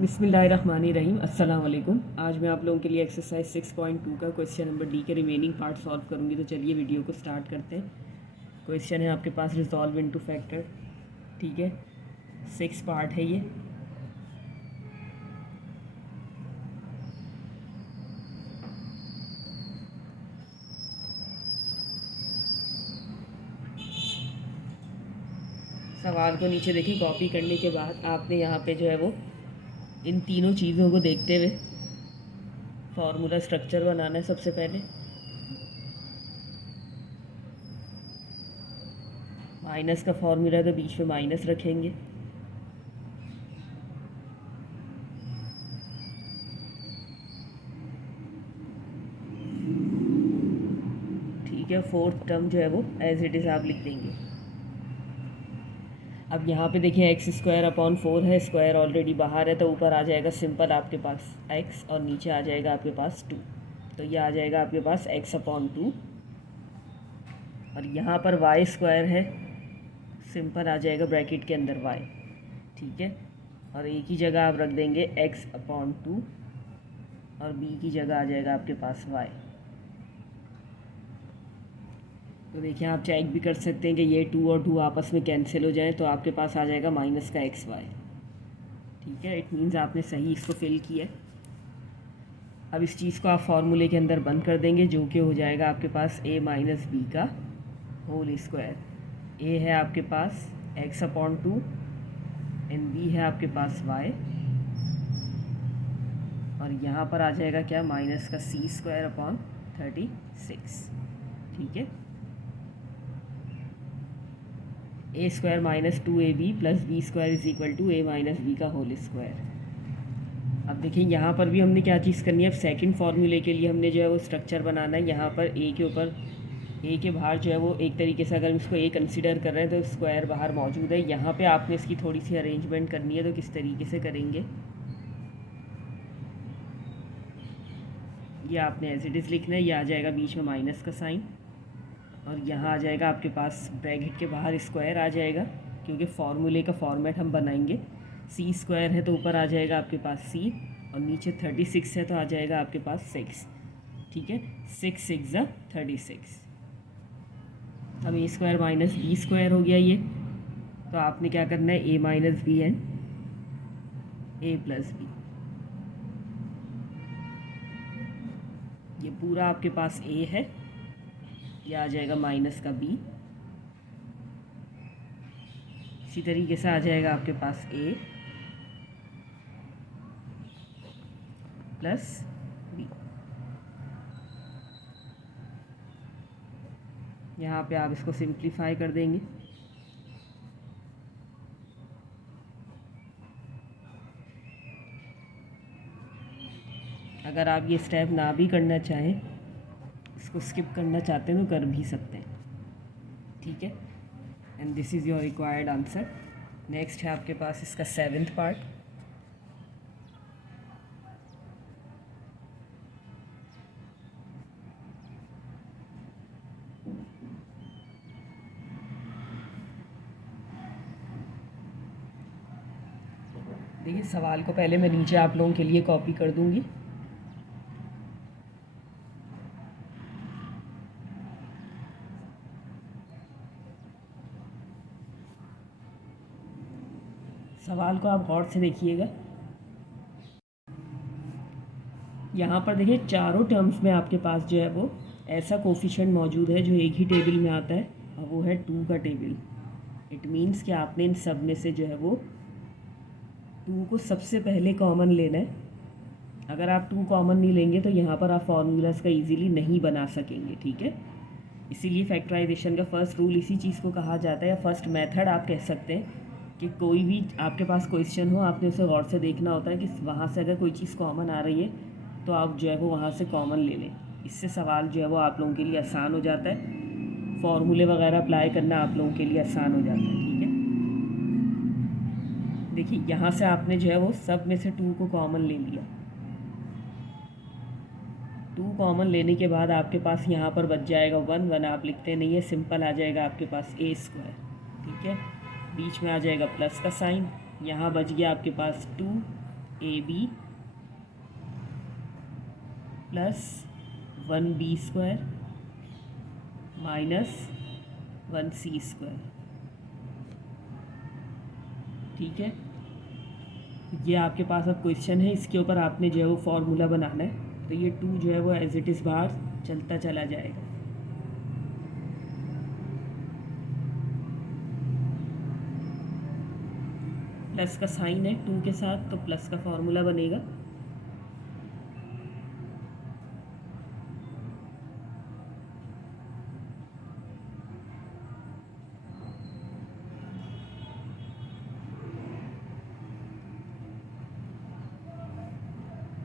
बिस्मिल्लाहिर्रहमानिर्रहीम। अस्सलाम वालेकुम। आज मैं आप लोगों के लिए एक्सरसाइज 6.2 का क्वेश्चन नंबर डी के रिमेनिंग पार्ट सॉल्व करूंगी। तो चलिए वीडियो को स्टार्ट करते हैं। क्वेश्चन है आपके पास रिजॉल्व इनटू फैक्टर। ठीक है, 6 पार्ट है ये। सवाल को नीचे देखिए, कॉपी करने के बाद आपने यहाँ पे जो है वो इन तीनों चीज़ों को देखते हुए फार्मूला स्ट्रक्चर बनाना है। सबसे पहले माइनस का फार्मूला तो बीच में माइनस रखेंगे। ठीक है, फोर्थ टर्म जो है वो एज इट इज़ आप लिख देंगे। अब यहाँ पे देखिए एक्स स्क्वायर अपॉन 4 है, स्क्वायर ऑलरेडी बाहर है तो ऊपर आ जाएगा सिंपल आपके पास एक्स और नीचे आ जाएगा आपके पास 2। तो ये आ जाएगा आपके पास एक्स अपॉन 2 और यहाँ पर वाई स्क्वायर है, सिंपल आ जाएगा ब्रैकेट के अंदर वाई। ठीक है, और एक ही जगह आप रख देंगे एक्स अपॉन 2 और बी की जगह आ जाएगा आपके पास वाई। तो देखिए आप चेक भी कर सकते हैं कि ये 2 और 2 आपस में कैंसिल हो जाए तो आपके पास आ जाएगा माइनस का एक्स वाई। ठीक है, इट मीन्स आपने सही इसको फिल किया है। अब इस चीज़ को आप फार्मूले के अंदर बंद कर देंगे, जो कि हो जाएगा आपके पास a माइनस बी का होल स्क्वायर। a है आपके पास x अपॉन 2 एंड b है आपके पास y और यहाँ पर आ जाएगा क्या, माइनस का c स्क्वायर अपॉन 36। ठीक है, a square minus 2ab plus B square is equal to a minus B का होल स्क्वायर। अब देखिए यहाँ पर भी हमने क्या चीज़ करनी है। अब सेकंड फार्मूले के लिए हमने जो है वो स्ट्रक्चर बनाना है। यहाँ पर a के ऊपर a के बाहर जो है वो एक तरीके से अगर इसको a कंसिडर कर रहे हैं तो स्क्वायर बाहर मौजूद है। यहाँ पे आपने इसकी थोड़ी सी अरेंजमेंट करनी है, तो किस तरीके से करेंगे ये आपने एज इट इज़ लिखना है। ये आ जाएगा बीच में माइनस का साइन और यहाँ आ जाएगा आपके पास ब्रैकेट के बाहर स्क्वायर आ जाएगा, क्योंकि फार्मूले का फॉर्मेट हम बनाएंगे। सी स्क्वायर है तो ऊपर आ जाएगा आपके पास सी और नीचे 36 है तो आ जाएगा आपके पास 6। ठीक है, 6 6 ज़ा 36। अब A square minus B square हो गया ये। तो आपने क्या करना है, A minus B and A plus B. ये पूरा आपके पास ए है, ये आ जाएगा माइनस का बी। इसी तरीके से आ जाएगा आपके पास ए प्लस बी। यहाँ पे आप इसको सिंप्लीफाई कर देंगे। अगर आप ये स्टेप ना भी करना चाहें, इसको स्किप करना चाहते हैं तो कर भी सकते हैं। ठीक है, and this is your required answer. Next है आपके पास इसका 7th पार्ट। देखिए सवाल को पहले मैं नीचे आप लोगों के लिए कॉपी कर दूंगी। सवाल को आप गौर से देखिएगा। यहाँ पर देखिए चारों टर्म्स में आपके पास जो है वो ऐसा कोफिशिएंट मौजूद है जो एक ही टेबल में आता है और वो है 2 का टेबल। इट मीन्स कि आपने इन सब में से जो है वो 2 को सबसे पहले कॉमन लेना है। अगर आप 2 कॉमन नहीं लेंगे तो यहाँ पर आप फार्मूलाज का इजीली नहीं बना सकेंगे। ठीक है, इसीलिए फैक्टराइजेशन का फर्स्ट रूल इसी चीज़ को कहा जाता है, या फर्स्ट मेथड आप कह सकते हैं कि कोई भी आपके पास क्वेश्चन हो आपने उसे गौर से देखना होता है कि वहाँ से अगर कोई चीज़ कॉमन आ रही है तो आप जो है वो वहाँ से कॉमन ले लें। इससे सवाल जो है वो आप लोगों के लिए आसान हो जाता है, फॉर्मूले वगैरह अप्लाई करना आप लोगों के लिए आसान हो जाता है। ठीक है, देखिए यहाँ से आपने जो है वो सब में से 2 को कॉमन ले लिया। 2 कॉमन लेने के बाद आपके पास यहाँ पर बच जाएगा 1 1 आप लिखते नहीं है, सिंपल आ जाएगा आपके पास ए स्क्वायर। ठीक है, बीच में आ जाएगा प्लस का साइन, यहाँ बच गया आपके पास 2 A B plus 1b² minus 1c²। ठीक है, ये आपके पास अब क्वेश्चन है, इसके ऊपर आपने जो है वो फॉर्मूला बनाना है। तो ये 2 जो है वो एज इट इज़ बाहर चलता चला जाएगा। प्लस का साइन है 2 के साथ, तो प्लस का फॉर्मूला बनेगा।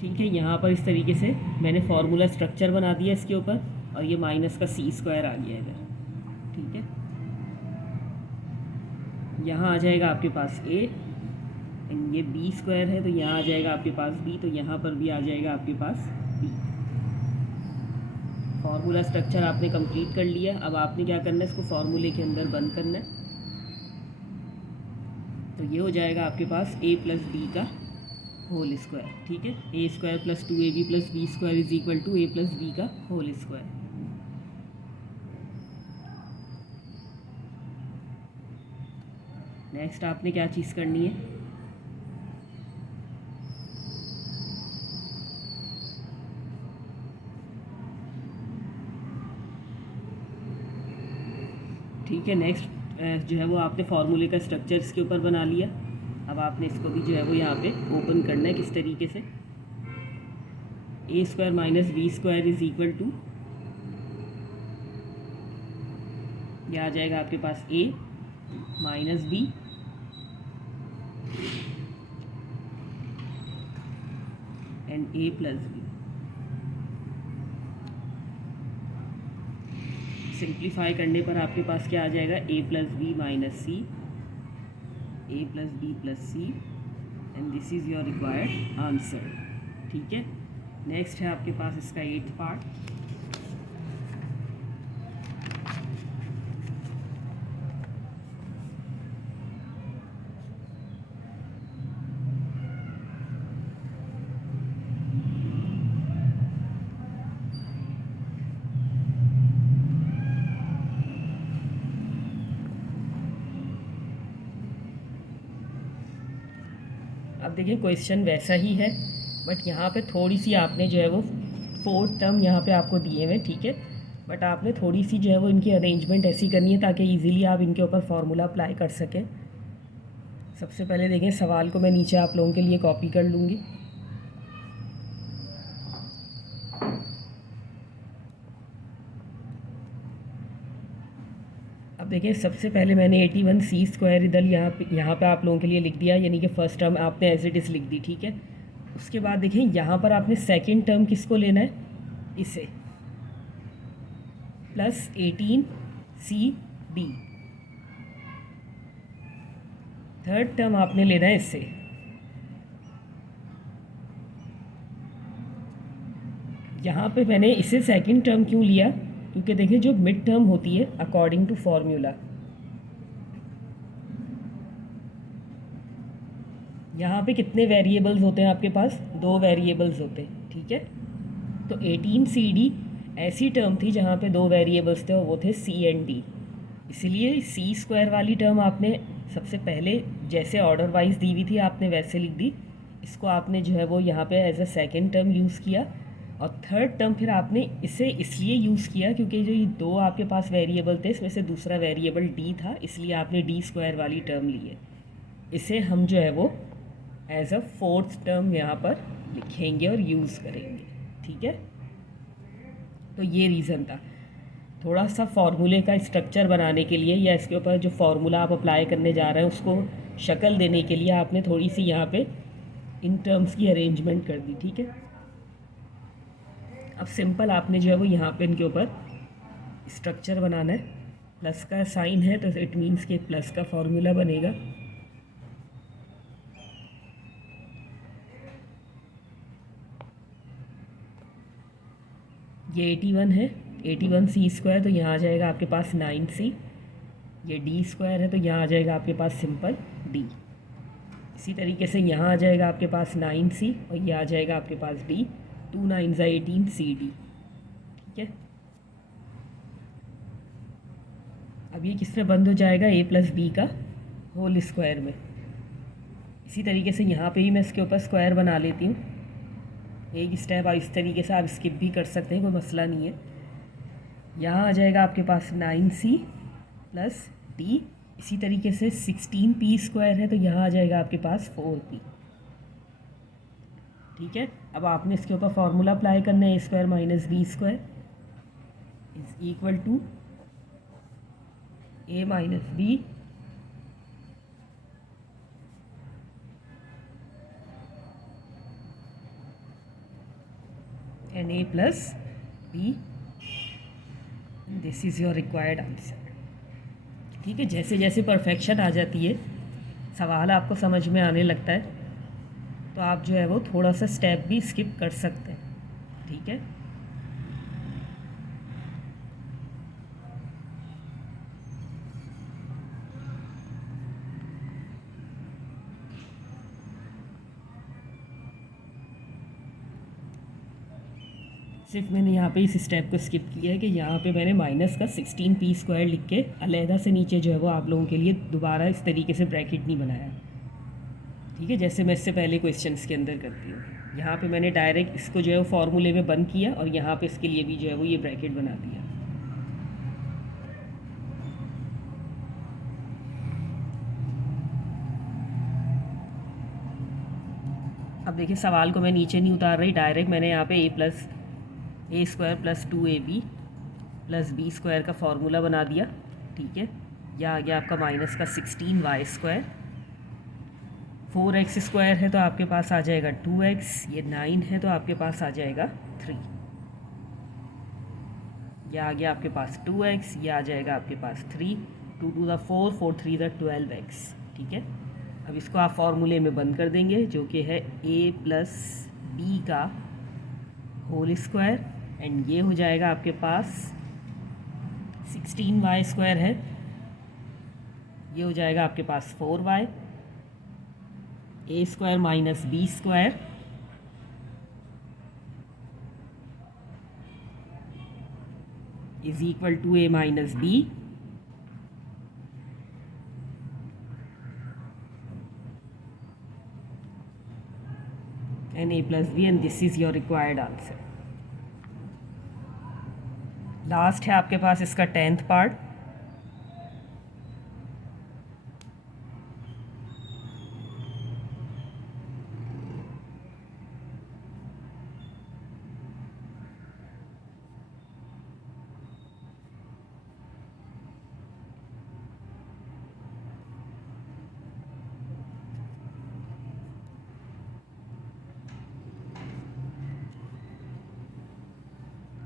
ठीक है, यहाँ पर इस तरीके से मैंने फार्मूला स्ट्रक्चर बना दिया इसके ऊपर, और ये माइनस का c² आ गया इधर। ठीक है, यहाँ आ जाएगा आपके पास a, एंड ये b² है तो यहाँ आ जाएगा आपके पास b, तो यहाँ पर भी आ जाएगा आपके पास b। फार्मूला स्ट्रक्चर आपने कंप्लीट कर लिया। अब आपने क्या करना है, इसको फार्मूले के अंदर बंद करना है। तो ये हो जाएगा आपके पास a प्लस बी का होल स्क्वायर। ठीक है, a² plus 2ab plus b² is equal to a plus B का होल स्क्वायर। नेक्स्ट आपने क्या चीज़ करनी है, ठीक है, नेक्स्ट जो है वो आपने फार्मूले का स्ट्रक्चर इसके ऊपर बना लिया। अब आपने इसको भी जो है वो यहाँ पे ओपन करना है। किस तरीके से, a² minus b² is equal to, यह आ जाएगा आपके पास a minus b and a plus b। Simplify करने पर आपके पास क्या आ जाएगा, a plus B minus C, a plus B plus C, and this is your required answer. ठीक है, नेक्स्ट है आपके पास इसका 8th पार्ट। अब देखिए क्वेश्चन वैसा ही है, बट यहाँ पे थोड़ी सी आपने जो है वो 4th टर्म यहाँ पे आपको दिए हुए। ठीक है, बट आपने थोड़ी सी जो है वो इनकी अरेंजमेंट ऐसी करनी है ताकि इजीली आप इनके ऊपर फार्मूला अप्लाई कर सकें। सबसे पहले देखें, सवाल को मैं नीचे आप लोगों के लिए कॉपी कर लूँगी। अब देखिए, सबसे पहले मैंने 81c² इधर यहाँ पे आप लोगों के लिए लिख दिया, यानी कि फर्स्ट टर्म आपने एज इट इज़ लिख दी। ठीक है, उसके बाद देखिए यहाँ पर आपने सेकंड टर्म किसको लेना है, इसे, प्लस 18cd। थर्ड टर्म आपने लेना है इससे, यहाँ पे मैंने इसे सेकंड टर्म क्यों लिया, क्योंकि देखिए जो मिड टर्म होती है अकॉर्डिंग टू फॉर्मूला, यहाँ पे कितने वेरिएबल्स होते हैं आपके पास, 2 वेरिएबल्स होते हैं। ठीक है, तो 18cd ऐसी टर्म थी जहाँ पे 2 वेरिएबल्स थे और वो थे c एंड d, इसलिए c² वाली टर्म आपने सबसे पहले जैसे ऑर्डर वाइज दी हुई थी आपने वैसे लिख दी। इसको आपने जो है वो यहाँ पे as a second term use किया, और थर्ड टर्म फिर आपने इसे इसलिए यूज़ किया क्योंकि जो ये 2 आपके पास वेरिएबल थे इसमें से दूसरा वेरिएबल d था, इसलिए आपने d² वाली टर्म ली है। इसे हम जो है वो एज अ 4th टर्म यहाँ पर लिखेंगे और यूज़ करेंगे। ठीक है, तो ये रीज़न था। थोड़ा सा फार्मूले का स्ट्रक्चर बनाने के लिए या इसके ऊपर जो फार्मूला आप अप्लाई करने जा रहे हैं उसको शक्ल देने के लिए आपने थोड़ी सी यहाँ पे इन टर्म्स की अरेंजमेंट कर दी। ठीक है, अब सिंपल आपने जो है वो यहाँ पे इनके ऊपर स्ट्रक्चर बनाना है। प्लस का साइन है तो इट मीन्स कि प्लस का फॉर्मूला बनेगा। ये 81 है, 81c², तो यहाँ आ जाएगा आपके पास 9c। ये d² है तो यहाँ आ जाएगा आपके पास सिंपल d। इसी तरीके से यहाँ आ जाएगा आपके पास 9C और ये आ जाएगा आपके पास D, 2 9 18 CD। ठीक है, अब ये किस में बंद हो जाएगा, A+B का होल स्क्वायर में। इसी तरीके से यहाँ पे ही मैं इसके ऊपर स्क्वायर बना लेती हूँ। एक स्टेप आप इस तरीके से आप स्किप भी कर सकते हैं, कोई मसला नहीं है। यहाँ आ जाएगा आपके पास 9C + D। इसी तरीके से 16P² है तो यहाँ आ जाएगा आपके पास 4P। ठीक है, अब आपने इसके ऊपर फॉर्मूला अप्लाई करना है, A² - B² = A - B and A + B, this is your required answer. ठीक है, जैसे जैसे परफेक्शन आ जाती है, सवाल आपको समझ में आने लगता है, तो आप जो है वो थोड़ा सा स्टेप भी स्किप कर सकते हैं। ठीक है, सिर्फ मैंने यहाँ पे इस स्टेप को स्किप किया है कि यहाँ पे मैंने माइनस का 16P² लिख के अलहदा से नीचे जो है वो आप लोगों के लिए दोबारा इस तरीके से ब्रैकेट नहीं बनाया। ठीक है, जैसे मैं इससे पहले क्वेश्चंस के अंदर करती हूँ, यहाँ पे मैंने डायरेक्ट इसको जो है वो फार्मूले में बंद किया और यहाँ पे इसके लिए भी जो है वो ये ब्रैकेट बना दिया। अब देखिए, सवाल को मैं नीचे नहीं उतार रही, डायरेक्ट मैंने यहाँ पे A² + 2AB + B² का फार्मूला बना दिया। ठीक है, यह आ गया आपका माइनस का 16Y²। 4x² है तो आपके पास आ जाएगा 2x, ये 9 है तो आपके पास आ जाएगा 3। यह आ गया आपके पास 2x, यह आ जाएगा आपके पास 3, 2 × 4, 4 × 3 = 12x। ठीक है, अब इसको आप फार्मूले में बंद कर देंगे, जो कि है A + B का होल स्क्वायर, एंड ये हो जाएगा आपके पास 16y² है, ये हो जाएगा आपके पास 4y, A² - B² = A - B and A + B, and this is your required answer। Last है आपके पास इसका 10th पार्ट।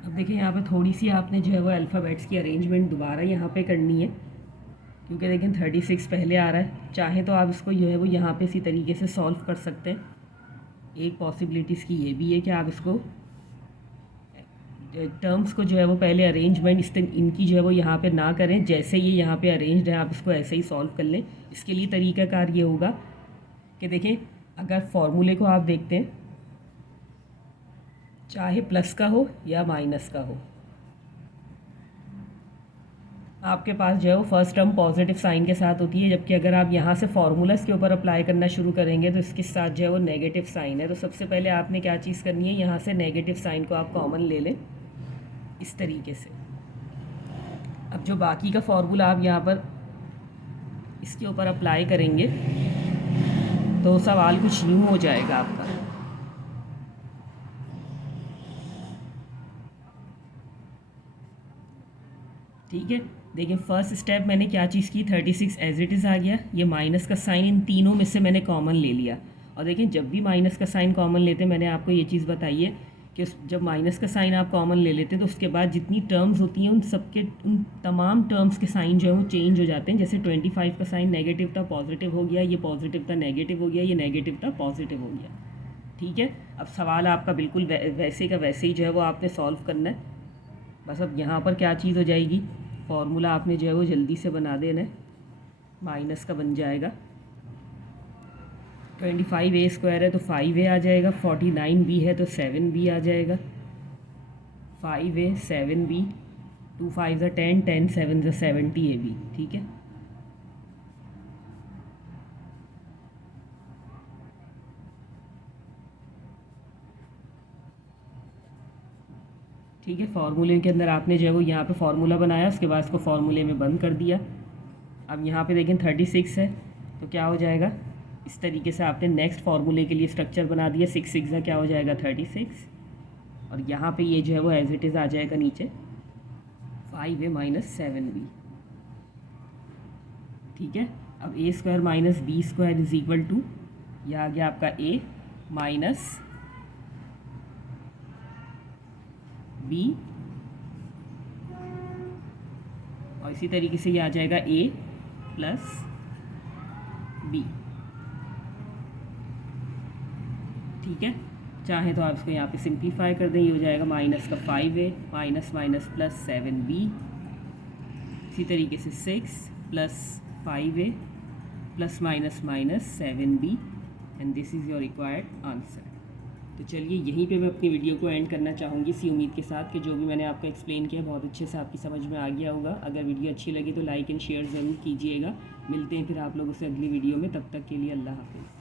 अब देखिए, यहाँ पे थोड़ी सी आपने जो है वो अल्फ़ाबेट्स की अरेंजमेंट दोबारा यहाँ पे करनी है, क्योंकि देखिए 36 पहले आ रहा है। चाहे तो आप इसको जो है वो यहाँ पे इसी तरीके से सॉल्व कर सकते हैं। एक पॉसिबिलिटीज़ की ये भी है कि आप इसको टर्म्स को जो है वो पहले अरेंजमेंट इनकी जो है वो यहाँ पे ना करें, जैसे ये यहाँ पे अरेंज्ड है आप इसको ऐसे ही सॉल्व कर लें। इसके लिए तरीक़ाकार ये होगा कि देखें, अगर फॉर्मूले को आप देखते हैं, चाहे प्लस का हो या माइनस का हो, आपके पास जो है वो फर्स्ट टर्म पॉजिटिव साइन के साथ होती है, जबकि अगर आप यहाँ से फार्मूलास के ऊपर अप्लाई करना शुरू करेंगे तो इसके साथ जो है वो नेगेटिव साइन है। तो सबसे पहले आपने क्या चीज़ करनी है, यहाँ से नेगेटिव साइन को आप कॉमन ले लें इस तरीके से। अब जो बाकी का फार्मूला आप यहाँ पर इसके ऊपर अप्लाई करेंगे तो सवाल कुछ यूँ हो जाएगा आपका। ठीक है, देखिए फर्स्ट स्टेप मैंने क्या चीज़ की, 36 एज इट इज़ आ गया, ये माइनस का साइन इन तीनों में से मैंने कॉमन ले लिया। और देखिए, जब भी माइनस का साइन कॉमन लेते हैं, मैंने आपको ये चीज़ बताई है कि जब माइनस का साइन आप कॉमन ले लेते हैं तो उसके बाद जितनी टर्म्स होती हैं उन तमाम टर्म्स के साइन जो है वो चेंज हो जाते हैं। जैसे 25 का साइन नेगेटिव था पॉजिटिव हो गया, ये पॉजिटिव था नेगेटिव हो गया, ये नेगेटिव था पॉजिटिव हो गया। ठीक है, अब सवाल आपका बिल्कुल वैसे का वैसे ही जो है वो आपने सॉल्व करना है। बस अब यहाँ पर क्या चीज़ हो जाएगी, फार्मूला आपने जो है वो जल्दी से बना देना है, माइनस का बन जाएगा 25a² है तो 5a आ जाएगा, 49b है तो 7b आ जाएगा, 5a 7b, 2 5 10, 10 7 70ab। ठीक है, ठीक है। फार्मूले के अंदर आपने जो है वो यहाँ पे फार्मूला बनाया, उसके बाद इसको फार्मूले में बंद कर दिया। अब यहाँ पे देखें 36 है तो क्या हो जाएगा, इस तरीके से आपने नेक्स्ट फार्मूले के लिए स्ट्रक्चर बना दिया। 6 6 क्या हो जाएगा 36, और यहाँ पे ये जो है वो एज इट इज़ आ जाएगा नीचे 5a माइनस 7b। ठीक है, अब a² minus b² is equal to, यह आ गया आपका a माइनस b, और इसी तरीके से ये आ जाएगा a प्लस b। ठीक है, चाहे तो आप इसको यहाँ पे सिंप्लीफाई कर दें, ये हो जाएगा माइनस का 5a minus minus plus 7b, इसी तरीके से 6 plus 5a plus minus minus 7b, and this is your required answer. तो चलिए यहीं पे मैं अपनी वीडियो को एंड करना चाहूँगी इसी उम्मीद के साथ कि जो भी मैंने आपको एक्सप्लेन किया बहुत अच्छे से आपकी समझ में आ गया होगा। अगर वीडियो अच्छी लगी तो लाइक एंड शेयर ज़रूर कीजिएगा। मिलते हैं फिर आप लोगों से अगली वीडियो में, तब तक के लिए अल्लाह हाफ़िज़।